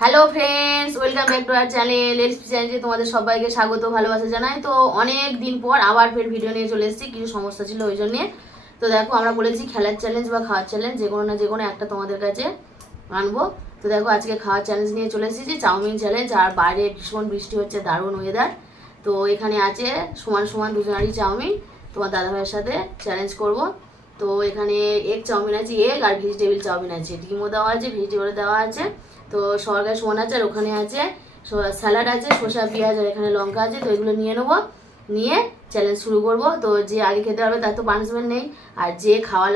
Hello friends, welcome back to our channel LSP চ্যানেলে তোমাদের সবাইকে স্বাগত ভালোবাসা জানাই। তো অনেক দিন পর আবার ফের ভিডিও নিয়ে চলে এসেছি, কিছু সমস্যা ছিল ওই জন্যে। তো দেখো, আমরা বলেছি খেলার চ্যালেঞ্জ বা খাওয়ার চ্যালেঞ্জ যে কোনো না যে কোনো একটা তোমাদের কাছে আনবো। তো দেখো, আজকে খাওয়ার চ্যালেঞ্জ নিয়ে চলে এসেছি, চাউমিন চ্যালেঞ্জ। আর বাইরে ভীষণ বৃষ্টি হচ্ছে, দারুণ ওয়েদার। তো এখানে আছে সমান সমান দুজনারই চাউমিন, তোমার দাদাভাইয়ের সাথে চ্যালেঞ্জ করব। তো এখানে এগ চাউমিন আছে, এগ আর ভেজিটেবিল চাউমিন আছে, ডিমও দেওয়া আছে, ভেজিটেবল দেওয়া আছে। তো সবার কাছে সমান আছে। আর ওখানে আছে স্যালাড আছে, শসা পেঁয়াজ আর এখানে লঙ্কা আছে। তো এগুলো নিয়ে নেবো, নিয়ে চ্যালেঞ্জ শুরু করব। তো যে আগে খেতে পারবে তার তো পানিশমেন্ট নেই, আর যে খাওয়া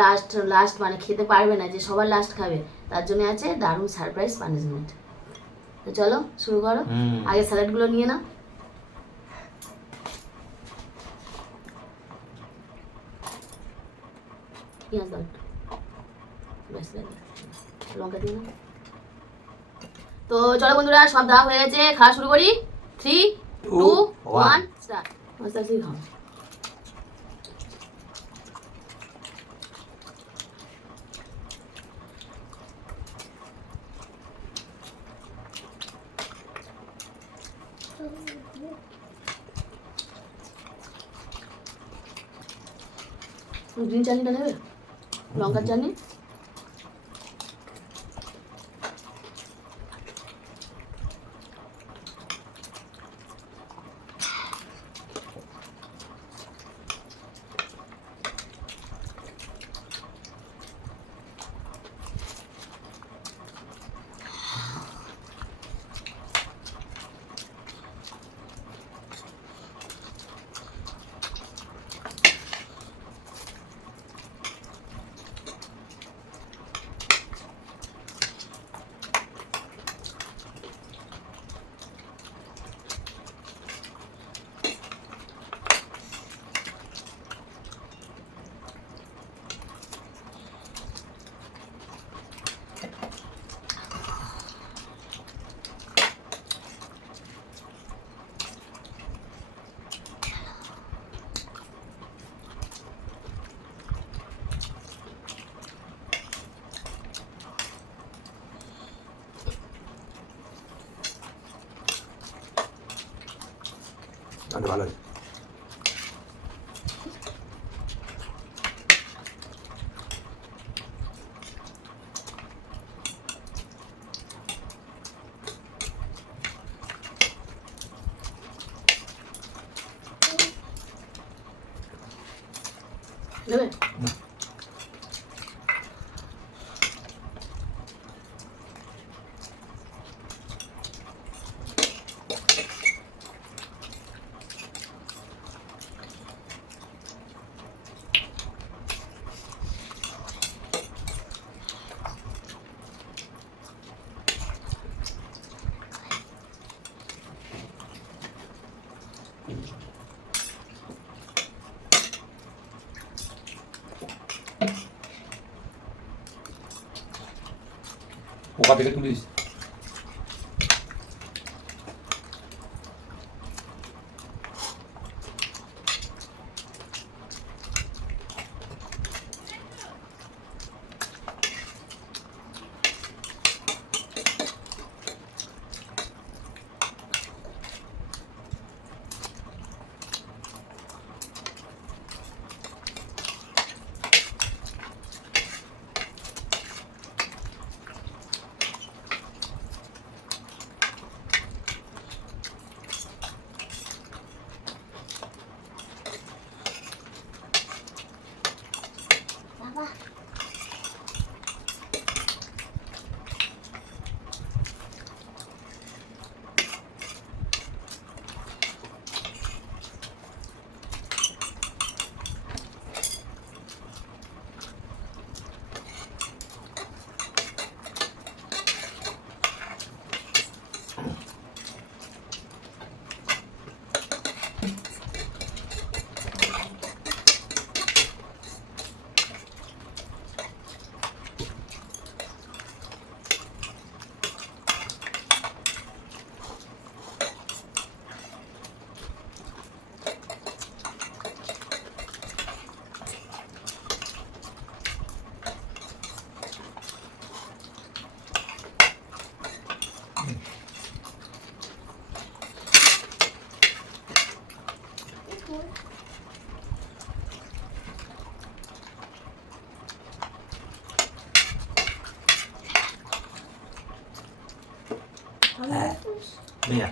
লাস্ট মানে খেতে পারবে না, যে সবার লাস্ট খাবে, তার জন্য আছে দারুণ সারপ্রাইজ পানিশমেন্ট। তো চলো শুরু করো। আগে স্যালাডগুলো নিয়ে নাও। পেঁয়াজ দাও একটু, ব্যাস লঙ্কা দিয়ে নাও। তো চলো বন্ধুরা, সব দেওয়া হয়ে গেছে, খাওয়া শুরু করি। 3, 2, 1 স্টার্ট। আস্তে আস্তে খাও। গ্রিন চাটনিটা নেবে, লঙ্কার চাটনি। ভালো আছে। নেবে পোকা থেকে তুলিস। হ্যাঁ নিয়ে যা।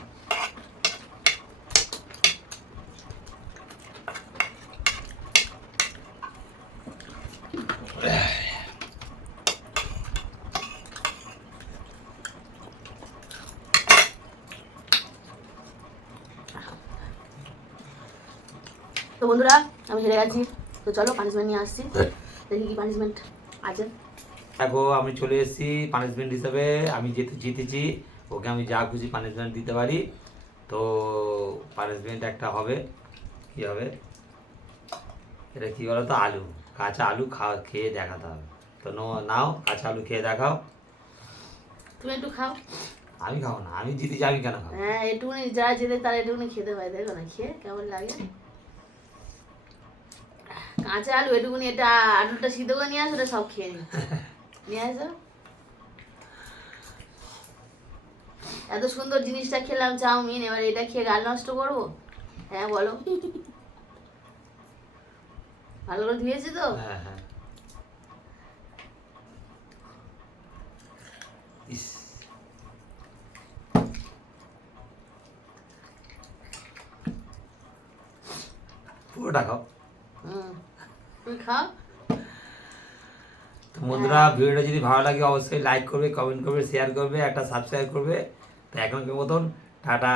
তো বন্ধুরা আমি হেরে গেছি, তো চলো পানিশমেন্ট নিয়ে আসছি, দেখি কি পানিশমেন্ট আছে। দেখো আমি চলে এসেছি পানিশমেন্ট হিসাবে। আমি যেহেতু জিতেছি, ওকে আমি যা খুশি পানিশমেন্ট দিতে পারি। তো পানিশমেন্ট একটা হবে। কি হবে এটা? কি বলো তো, আলু, কাঁচা আলু খেয়ে দেখাতে হবে। তো নাও কাঁচা আলু খেয়ে দেখাও। তুমি একটু খাও। আমি খাবো না, আমি জিতেছি, আমি কেন খাবো? হ্যাঁ একটুখানি, যারা যেতে তারা একটুখানি খেতে হয়, দেখো না খেয়ে কেমন লাগে। কাঁচা আলু একটুখানি, এটা আলুটা সিদ্ধ করে নিয়ে আসো, ওটা সব খেয়ে নি, নিয়ে আসো। এত সুন্দর জিনিসটা খেলাম চাউমিন, এবার এটা খেয়ে গাল নষ্ট করবো? হ্যাঁ বলো। ভালো করে ধুয়েছি তো? হ্যাঁ হ্যাঁ। ইস, পুরোটা খাও। হুম, তুমি খাও। তো বন্ধুরা ভিডিওটা যদি ভালো লাগে অবশ্যই লাইক করবে, কমেন্ট করবে, শেয়ার করবে, একটা সাবস্ক্রাইব করবে। তো এখনকার মতন টাটা।